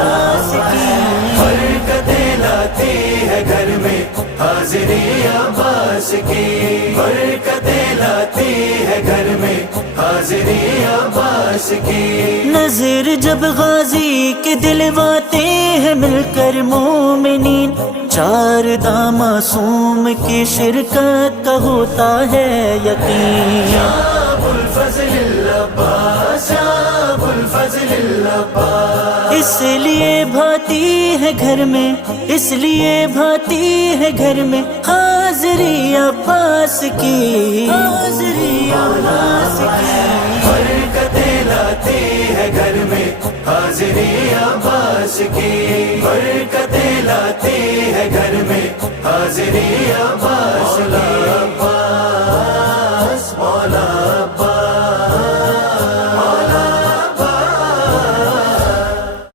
अब्बास की। बरकतें लाती है घर में हाजिरी अब्बास की। बरकतें लाती है घर में हाजिरी अब्बास की। नजर जब गाजी के दिलवाते हैं मिलकर मोमिनीन, चार मासूम की शिरकत का होता है यकीन। या अबुल फज़ल अब्बास, या अबुल फज़ल अब्बास। इसलिए भाती है घर में, इसलिए भाती है घर में हाज़िरी अब्बास की, हाज़िरी अब्बास की। बरकतें लाती है घर में हाजिरी अब्बास की। बरकतें लाती है घर में हाजिरी अब्बास की।